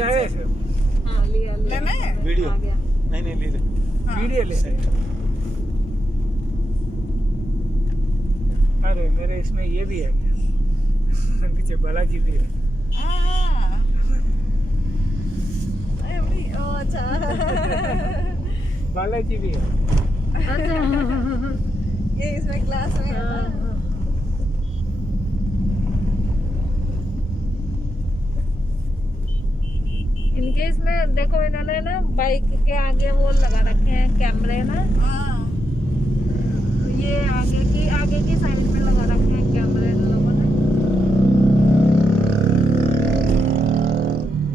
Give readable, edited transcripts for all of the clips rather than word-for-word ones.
अच्छा है। हाँ लिया लेना है वीडियो आ गया। नहीं ले ले हाँ। वीडियो ले। अरे मेरे इसमें ये भी है पीछे बालाजी भी है। हाँ। अच्छा बालाजी भी है। अच्छा ये इसमें क्लास में है ना। इनके इसमें देखो इन्होंने ना बाइक के आगे वो लगा रखे हैं कैमरे ना। हाँ। ये आगे की साइड में लगा रखे हैं कैमरे इन लोगों ने।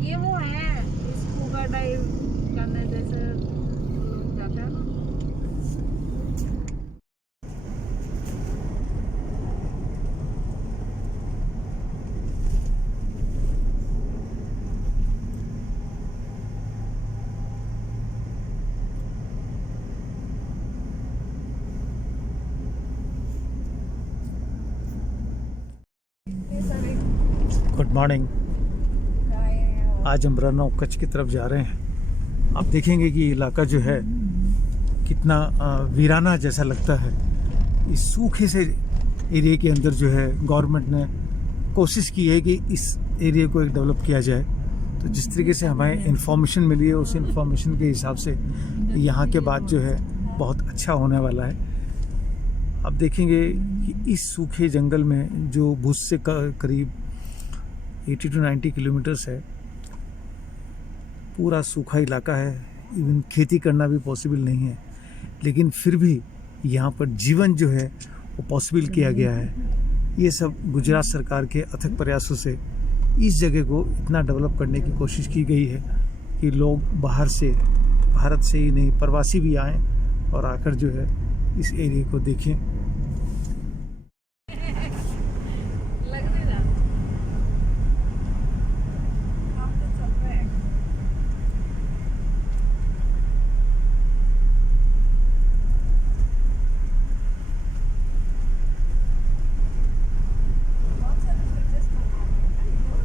ये वो है स्कूबा डाइव करने जैसे लोग जाते हैं ना। Good morning. आज हम रन ऑफ कच्छ की तरफ जा रहे हैं। आप देखेंगे कि इलाका जो है कितना वीराना जैसा लगता है। इस सूखे से एरिया के अंदर जो है गवर्नमेंट ने कोशिश की है कि इस एरिया को एक डेवलप किया जाए। तो जिस तरीके से हमें इंफॉर्मेशन मिली है उस इंफॉर्मेशन के हिसाब से यहाँ के बाद जो है बहुत अच्छा होने वाला है। आप देखेंगे कि इस सूखे जंगल में जो भुज से करीब 80 to 90 किलोमीटर्स है, पूरा सूखा इलाका है। इवन खेती करना भी पॉसिबल नहीं है, लेकिन फिर भी यहाँ पर जीवन जो है वो पॉसिबल किया गया है। ये सब गुजरात सरकार के अथक प्रयासों से इस जगह को इतना डेवलप करने की कोशिश की गई है कि लोग बाहर से, भारत से ही नहीं, प्रवासी भी आएँ और आकर जो है इस एरिया को देखें। लग नहीं रहा। हम तो चल रहे हैं। बहुत सारे bridges बन रहे हैं।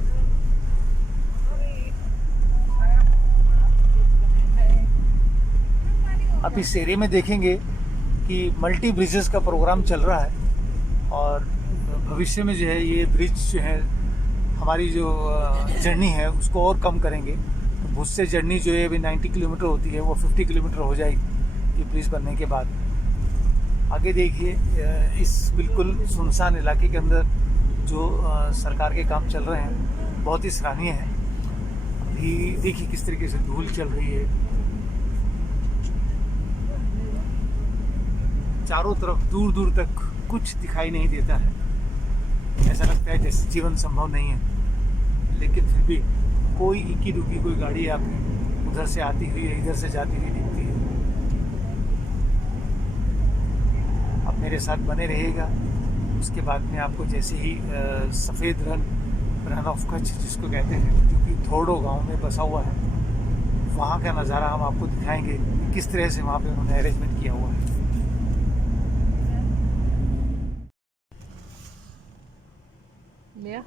आप इस एरिया में देखेंगे कि मल्टी ब्रिजेस का प्रोग्राम चल रहा है और भविष्य में जो है ये ब्रिज जो है हमारी जो जर्नी है उसको और कम करेंगे। तो भुज से जर्नी जो है अभी 90 किलोमीटर होती है वो 50 किलोमीटर हो जाएगी ये ब्रिज बनने के बाद। आगे देखिए इस बिल्कुल सुनसान इलाके के अंदर जो सरकार के काम चल रहे हैं बहुत ही सराहनीय है। अभी देखिए किस तरीके से धूल चल रही है, चारों तरफ दूर दूर तक कुछ दिखाई नहीं देता है। ऐसा लगता है जैसे जीवन संभव नहीं है, लेकिन फिर भी कोई इक्की दुक्की कोई गाड़ी आपकी उधर से आती हुई इधर से जाती हुई दिखती है। आप मेरे साथ बने रहिएगा। उसके बाद में आपको जैसे ही सफ़ेद रन ऑफ कच्छ जिसको कहते हैं, जो कि थोड़ो गांव में बसा हुआ है, वहाँ का नज़ारा हम आपको दिखाएंगे किस तरह से वहाँ पे उन्होंने अरेंजमेंट किया हुआ है।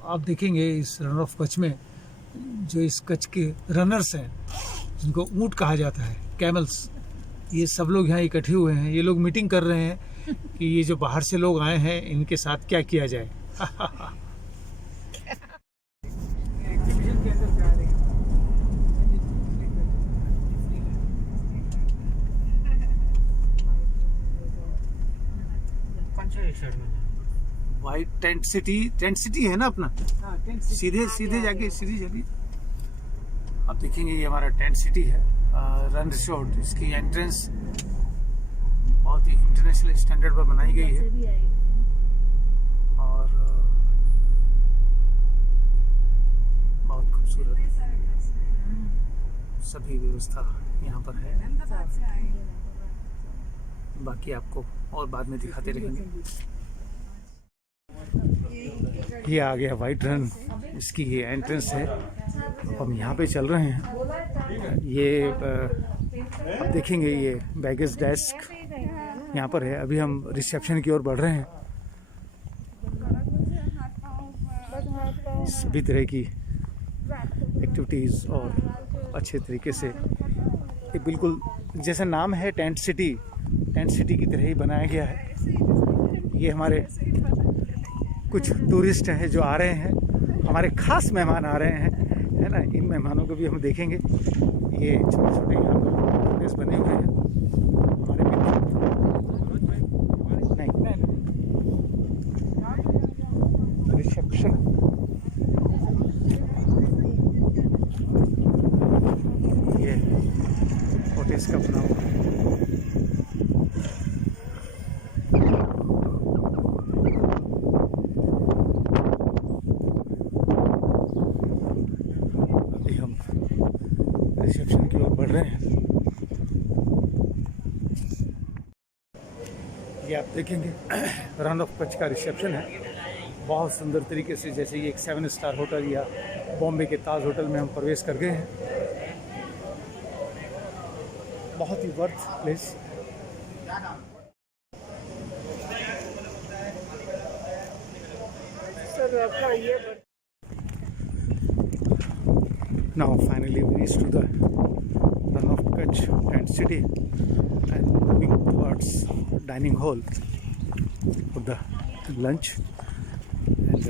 आप देखेंगे इस रन ऑफ कच्छ में जो इस कच्छ के रनर्स हैं जिनको ऊंट कहा जाता है, कैमल्स, ये सब लोग यहाँ इकट्ठे हुए हैं। ये लोग मीटिंग कर रहे हैं कि ये जो बाहर से लोग आए हैं इनके साथ क्या किया जाए। वाइट टेंट सिटी है ना अपना। सीधे जाके सीधी चलिए। आप देखेंगे ये हमारा टेंट सिटी है, रन रिसोर्ट। इसकी एंट्रेंस बहुत ही इंटरनेशनल स्टैंडर्ड पर बनाई गई है और बहुत खूबसूरत सभी व्यवस्था यहाँ पर है। बाकी आपको और बाद में दिखाते रहेंगे। ये आ गया वाइट रन, इसकी ये एंट्रेंस है। हम यहाँ पे चल रहे हैं। ये आप देखेंगे ये बैगेज डेस्क यहाँ पर है। अभी हम रिसेप्शन की ओर बढ़ रहे हैं। सभी तरह की एक्टिविटीज़ और अच्छे तरीके से एक बिल्कुल जैसा नाम है टेंट सिटी की तरह ही बनाया गया है। ये हमारे कुछ टूरिस्ट हैं जो आ रहे हैं, हमारे खास मेहमान आ रहे हैं, है ना। इन मेहमानों को भी हम देखेंगे। ये छोटे छोटे यहाँ पर होटल्स बने हुए हैं हमारे नहीं रिसेप्शन। ये होटल्स का बना हुआ है। रिसेप्शन की ओर बढ़ रहे हैं। ये आप देखेंगे रन ऑफ कच्छ का रिसेप्शन है। बहुत सुंदर तरीके से, जैसे ये एक 7 स्टार होटल या बॉम्बे के ताज होटल में हम प्रवेश कर गए हैं। बहुत ही worth place. Now finally we reached to the Run of Kutch tent city and moving towards dining hall for the lunch and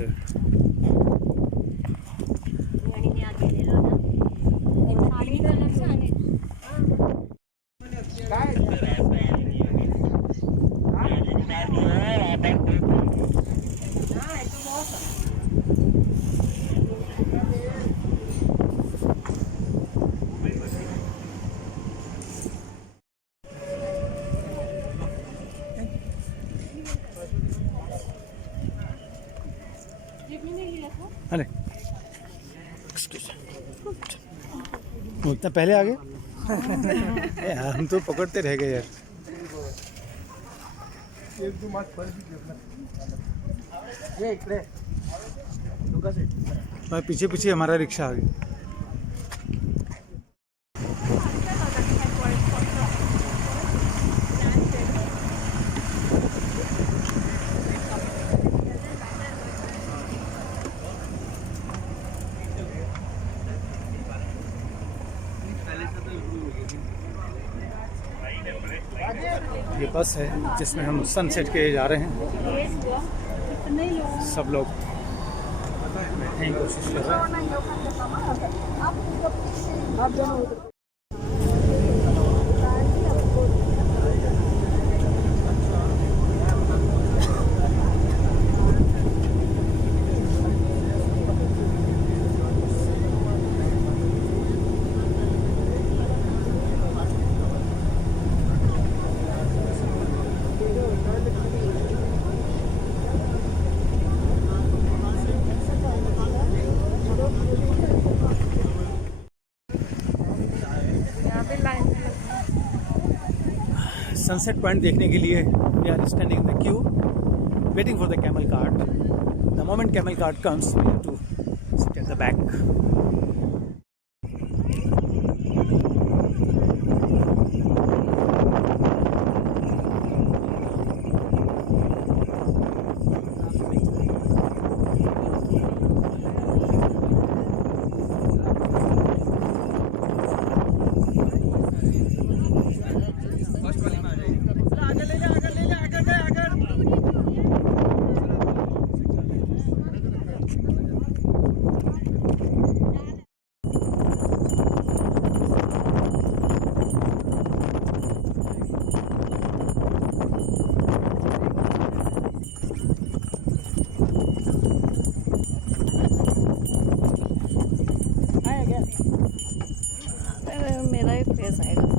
अरे वो इतना पहले आ गए यार, हम तो पकड़ते रह गए यार। पीछे पीछे हमारा रिक्शा आ गया। ये बस है जिसमें हम सनसेट के जा रहे हैं। सब लोग बैठने की कोशिश कर रहे हैं। सनसेट पॉइंट देखने के लिए we are standing in the queue waiting for the camel cart. The moment camel cart comes we have to sit at the back. मेरा ही फेस आएगा।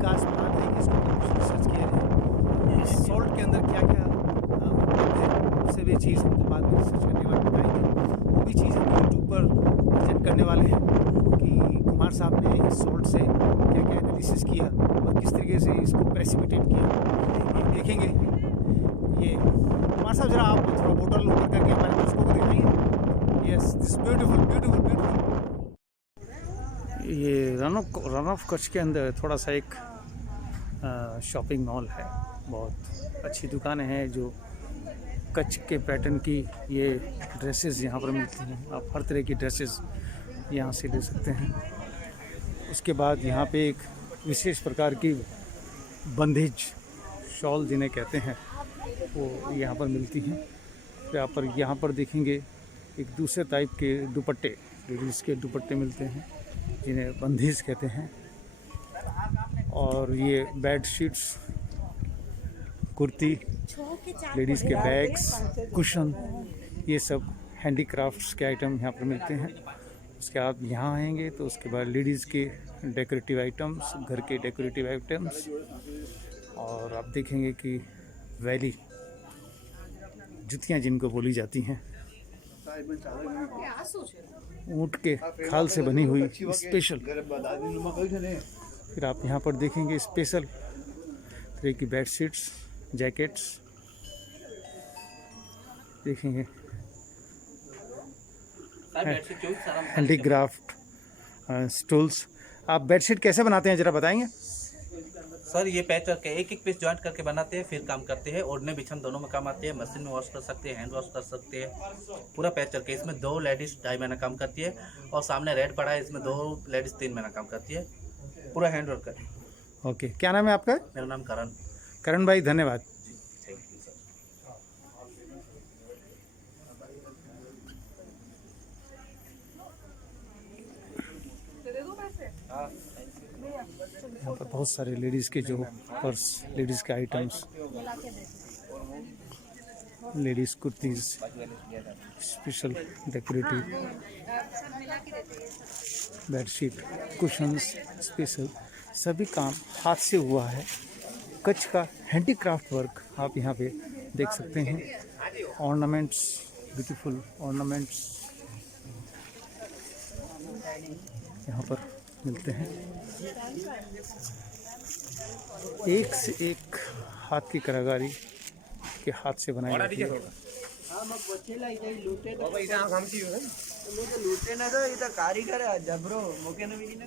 विकास प्लान है कि इसके ऊपर कुछ रिसर्च किया जाए। सॉल्ट के अंदर क्या क्या उपलब्ध है, उससे भी चीज़ हमको बाद में रिसर्च करने वाले बताएंगे। वो भी चीज़ हम यूट्यूब पर प्रेजेंट करने वाले हैं कि कुमार साहब ने इस सॉल्ट से क्या क्या एनालिसिस किया और किस तरीके से इसको प्रेसिपिटेट किया, देखेंगे। ये कुमार साहब जरा आप थोड़ा बोतल ऊपर करके हमारे दोस्तों को दिखाइए। Yes, this beautiful beautiful beautiful. ये रन ऑफ कच्छ के अंदर थोड़ा सा एक शॉपिंग मॉल है। बहुत अच्छी दुकानें हैं जो कच्छ के पैटर्न की ये ड्रेसेस यहाँ पर मिलती हैं। आप हर तरह की ड्रेसेस यहाँ से ले सकते हैं। उसके बाद यहाँ पे एक विशेष प्रकार की बंधेज शॉल जिन्हें कहते हैं वो यहाँ पर मिलती हैं। फिर यहाँ पर देखेंगे एक दूसरे टाइप के दुपट्टे, लेडीज़ के दुपट्टे मिलते हैं जिन्हें बंधेज कहते हैं। और ये बेड शीट्स, कुर्ती, लेडीज़ के बैग्स, कुशन, ये सब हैंडीक्राफ्ट्स के आइटम यहाँ पर मिलते हैं। उसके आप यहाँ आएंगे तो उसके बाद लेडीज़ के डेकोरेटिव आइटम्स, घर के डेकोरेटिव आइटम्स, और आप देखेंगे कि वैली जुतियाँ जिनको बोली जाती हैं, ऊँट के खाल से बनी हुई स्पेशल। फिर आप यहाँ पर देखेंगे स्पेशल तरह की बेडशीट्स, जैकेट्स देखेंगे, हैंडीक्राफ्ट स्टूल्स। आप बेडशीट कैसे बनाते हैं जरा बताएंगे? सर ये पैच करके एक एक पीस ज्वाइंट करके बनाते हैं, फिर काम करते हैं। ओढ़ने बिछन दोनों में काम आते हैं। मशीन में वॉश कर सकते हैं, हैंड वॉश कर सकते हैं। पूरा पैच करके इसमें 2 लेडीज 2.5 महीना काम करती है, और सामने रेड पड़ा है, इसमें 2 लेडीज 3 महीना काम करती है। पूरा हैंड वर्क है। ओके, क्या नाम है आपका? मेरा नाम करण। करण भाई, धन्यवाद। Thank you sir. यहाँ पर बहुत सारे लेडीज़ के जो पर्स, लेडीज़ के items, ladies kurtis, special decorative bedsheet, cushions, special सभी काम हाथ से हुआ है। कच्छ का हैंडीक्राफ्ट वर्क आप यहाँ पे देख सकते हैं। ऑर्नामेंट्स, ब्यूटीफुल ऑर्नामेंट्स यहाँ पर मिलते हैं। एक से एक हाथ की कारीगरी के हाथ से बनाई जाती है। कारीगर जबरो मोके न मिली ना।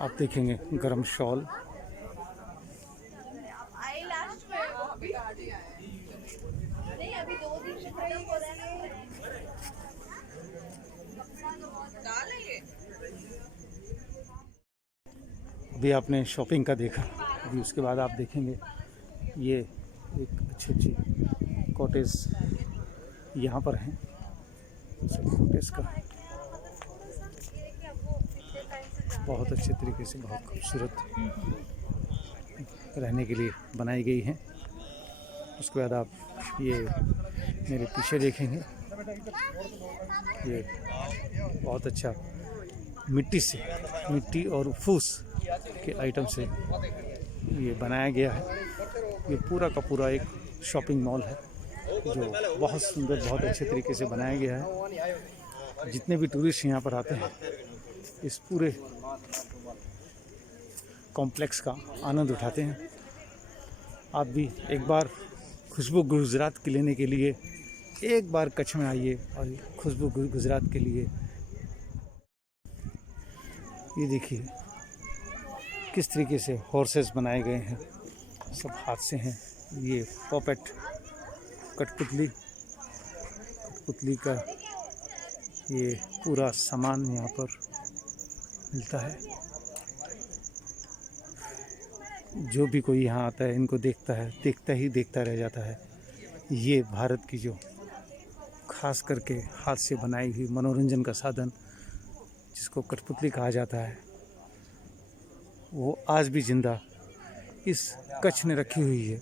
आप देखेंगे गरम शॉल, नहीं अभी 2 दिन से खड़े हो रहे हैं। अभी आपने शॉपिंग का देखा, अभी उसके बाद आप देखेंगे ये एक अच्छी कॉटेज यहाँ पर हैं। सब कॉटेज का बहुत अच्छे तरीके से, बहुत खूबसूरत रहने के लिए बनाई गई हैं। उसके बाद आप ये मेरे पीछे देखेंगे, ये बहुत अच्छा मिट्टी और फूस के आइटम से ये बनाया गया है। ये पूरा का पूरा एक शॉपिंग मॉल है जो बहुत सुंदर, बहुत अच्छे तरीके से बनाया गया है। जितने भी टूरिस्ट यहाँ पर आते हैं इस पूरे कॉम्प्लेक्स का आनंद उठाते हैं। आप भी एक बार खुशबू गुजरात के लेने के लिए एक बार कच्छ में आइए और खुशबू गुजरात के लिए। ये देखिए किस तरीके से हॉर्सेस बनाए गए हैं, सब हाथ से हैं। ये पॉपेट, कठपुतली का ये पूरा सामान यहाँ पर मिलता है। जो भी कोई यहाँ आता है इनको देखता है, देखता रह जाता है। ये भारत की जो खास करके हाथ से बनाई हुई मनोरंजन का साधन जिसको कठपुतली कहा जाता है, वो आज भी जिंदा इस कच्छ में रखी हुई है।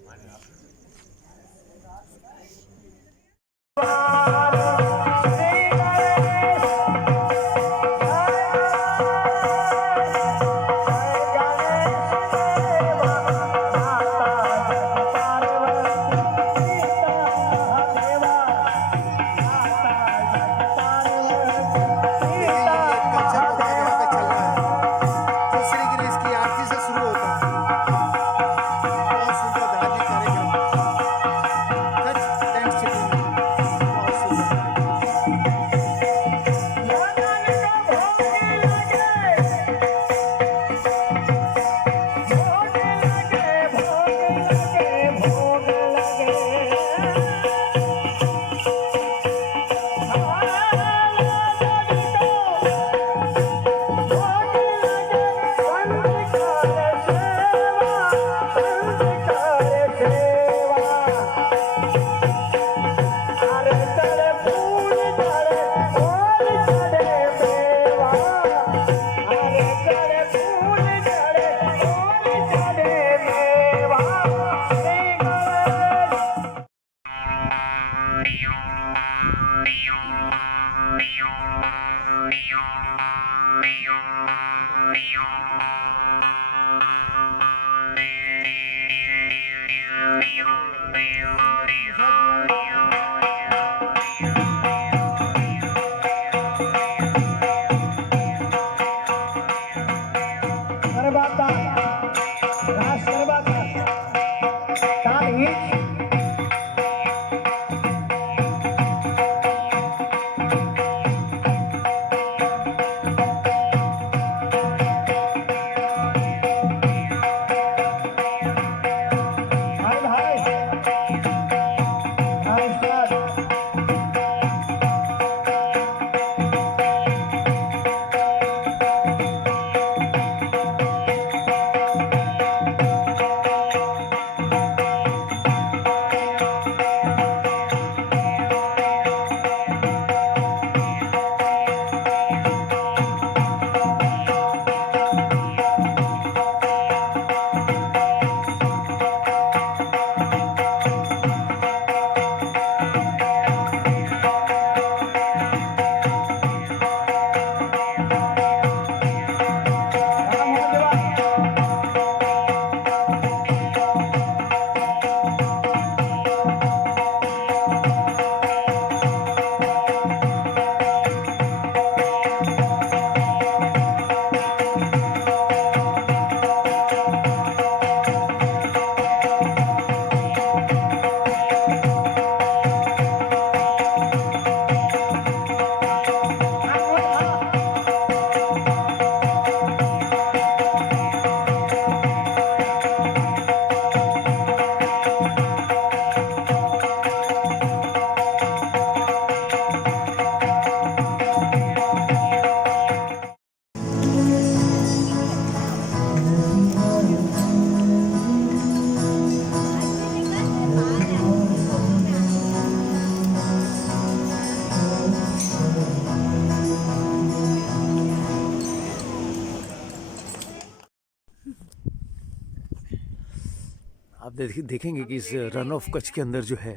देखेंगे कि इस रन ऑफ कच्छ के अंदर जो है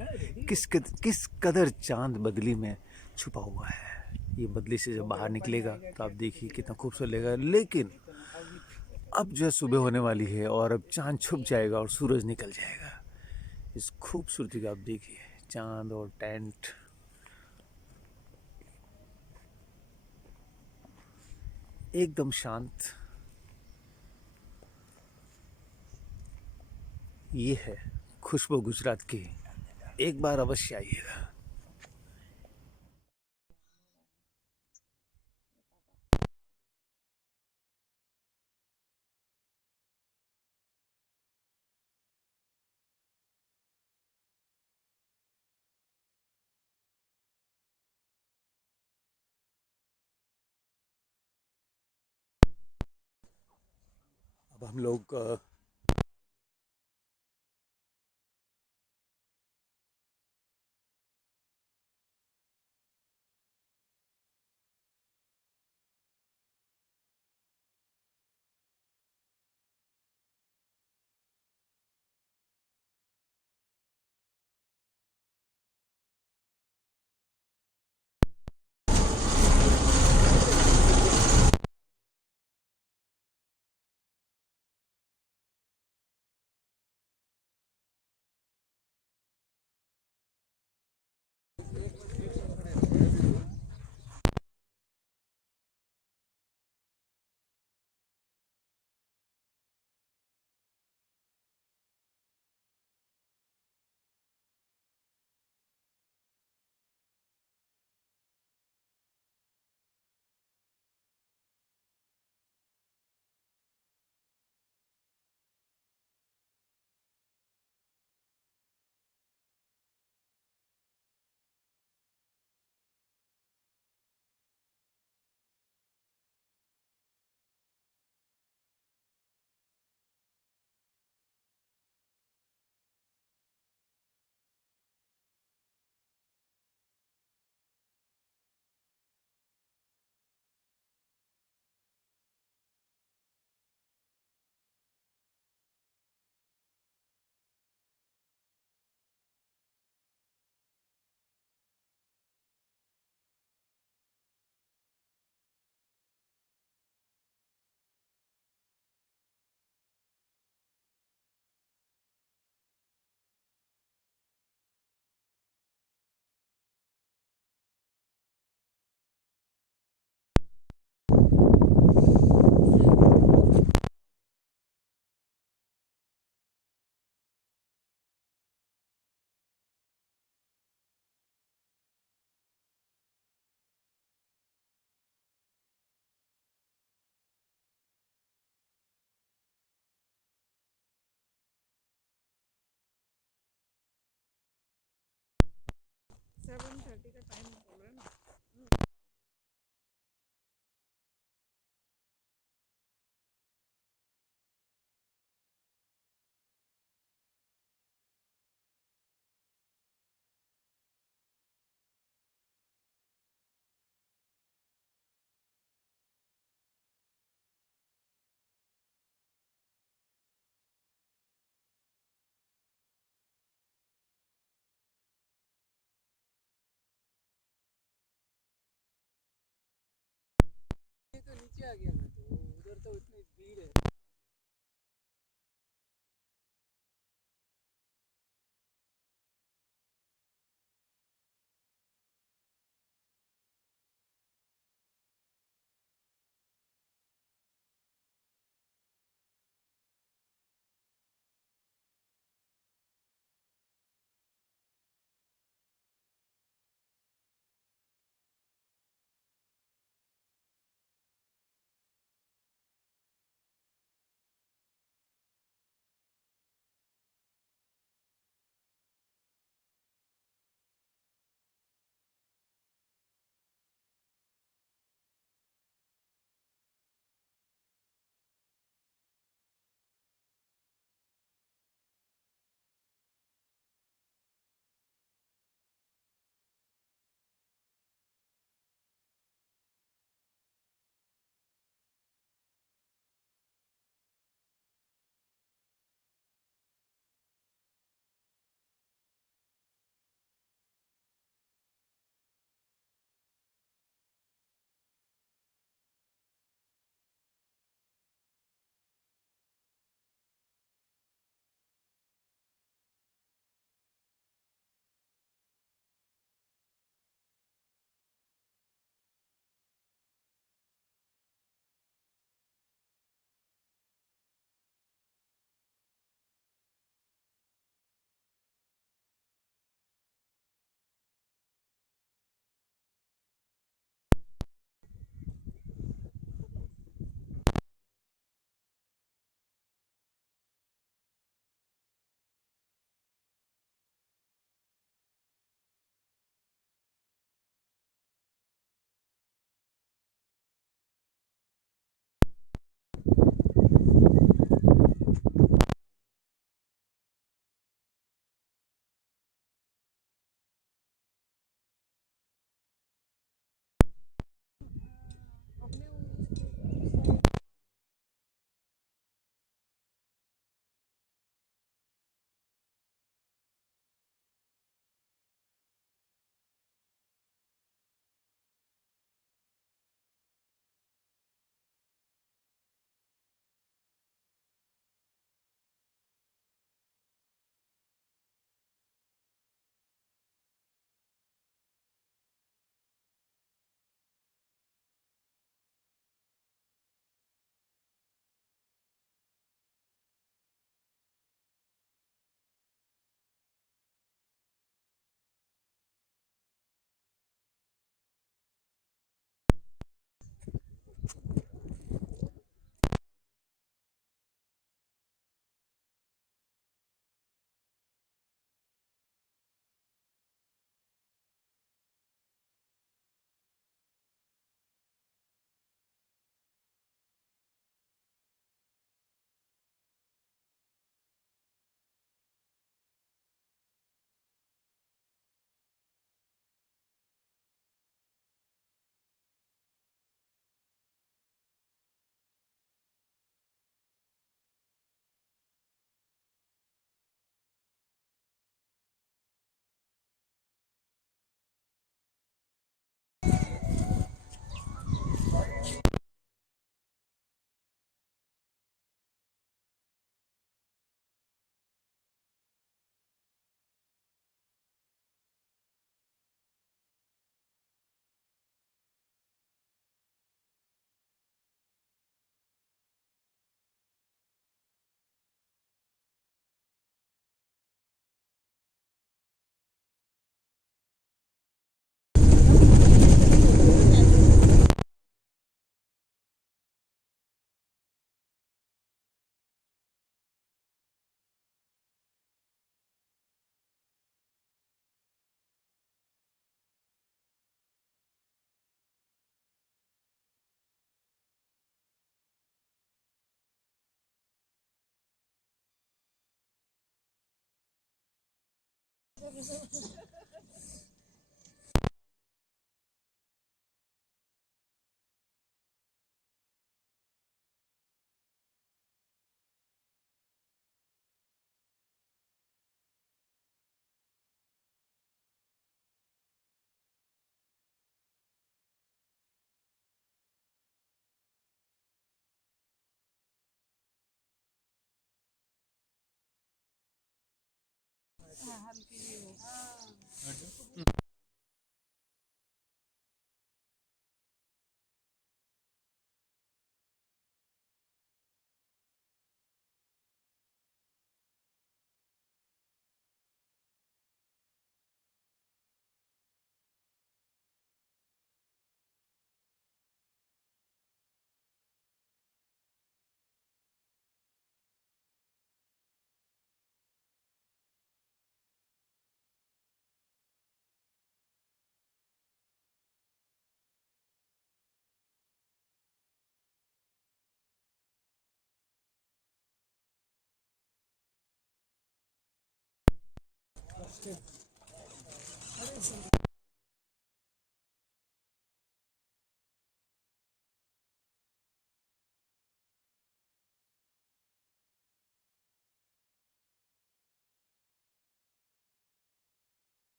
किस कदर चांद बदली में छुपा हुआ है। ये बदली से जब बाहर निकलेगा तो आप देखिए कितना खूबसूरत लगेगा। लेकिन अब जो है सुबह होने वाली है और अब चांद छुप जाएगा और सूरज निकल जाएगा। इस खूबसूरती का आप देखिए, चांद और टेंट, एकदम शांत। ये है खुशबू गुजरात की, एक बार अवश्य आइएगा। अब हम लोग तो नीचे आ गया मैं, तो उधर तो इतनी भीड़ है।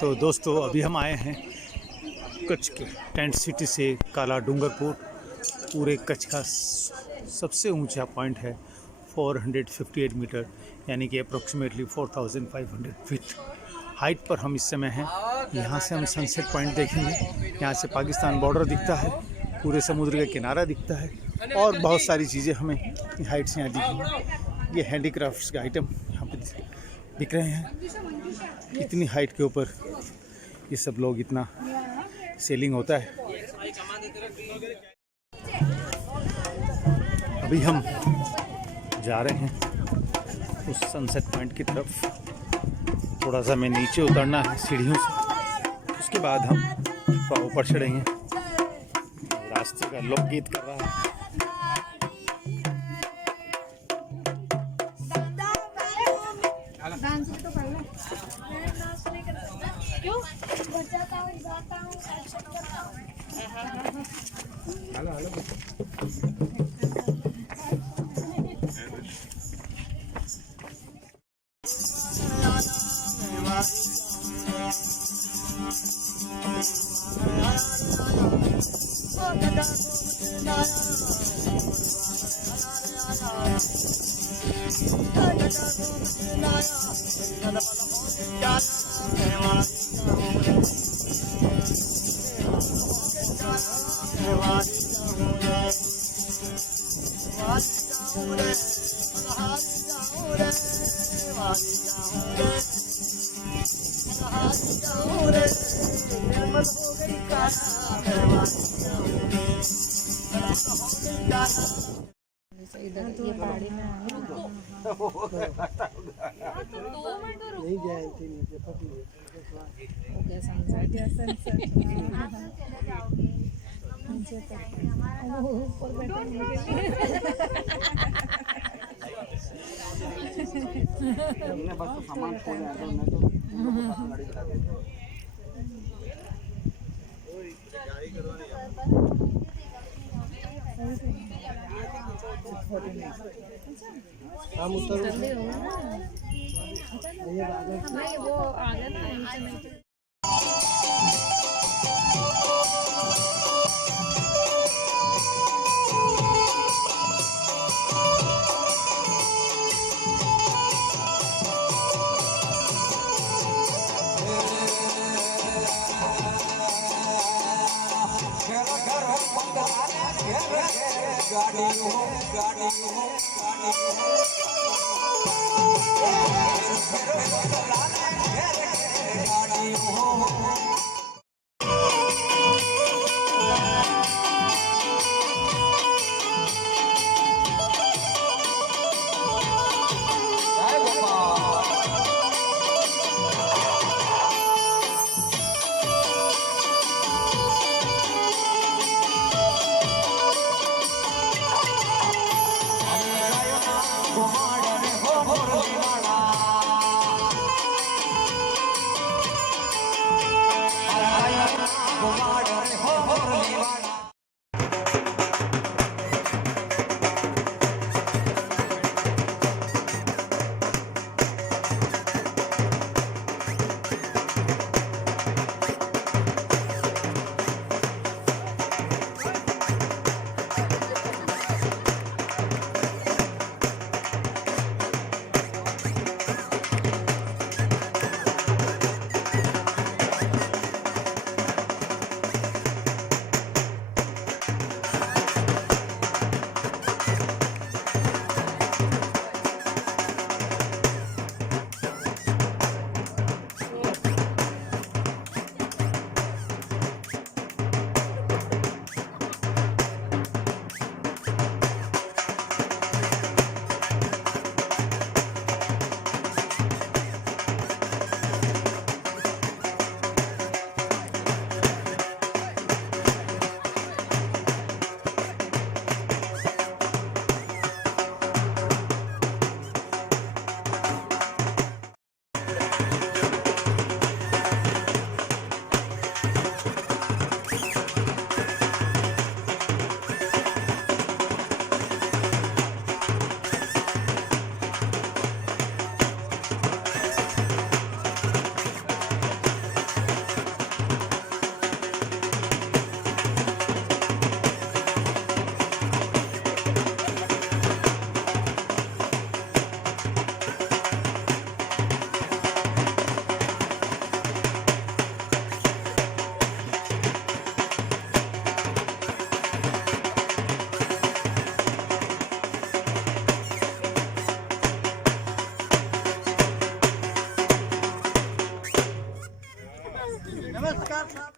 तो दोस्तों अभी हम आए हैं कच्छ के टेंट सिटी से काला डूंगरपुर। पूरे कच्छ का सबसे ऊंचा पॉइंट है 458 मीटर, यानी कि अप्रोक्सीमेटली 4500 फीट हाइट पर हम इस समय हैं। यहाँ से हम सनसेट पॉइंट देखेंगे। यहाँ से पाकिस्तान बॉर्डर दिखता है, पूरे समुद्र का किनारा दिखता है और बहुत सारी चीज़ें हमें हाइट से यहाँ दिखेंगी। ये हैंडीक्राफ्ट्स के आइटम यहाँ पे दिख रहे हैं। इतनी हाइट के ऊपर ये सब लोग इतना सेलिंग होता है। अभी हम जा रहे हैं उस सनसेट पॉइंट की तरफ। थोड़ा सा हमें नीचे उतरना है सीढ़ियों से, उसके बाद हम थोड़ा ऊपर चढ़ेंगे। रास्ते का लोकगीत कर रहा है। क्यों बचाता हूँ, गाता हूँ, एक्शन करता हूँ। इधर ये पहाड़ी में आए हैं। नहीं गए थे नीचे पति हो गया सनसेट। नीचे तक ऊपर हमने बस तो सामान खोल आया था। मैं तो गाड़ी चला रहा था। हम उतर नहीं वो आ गया ना नीचे में। Go,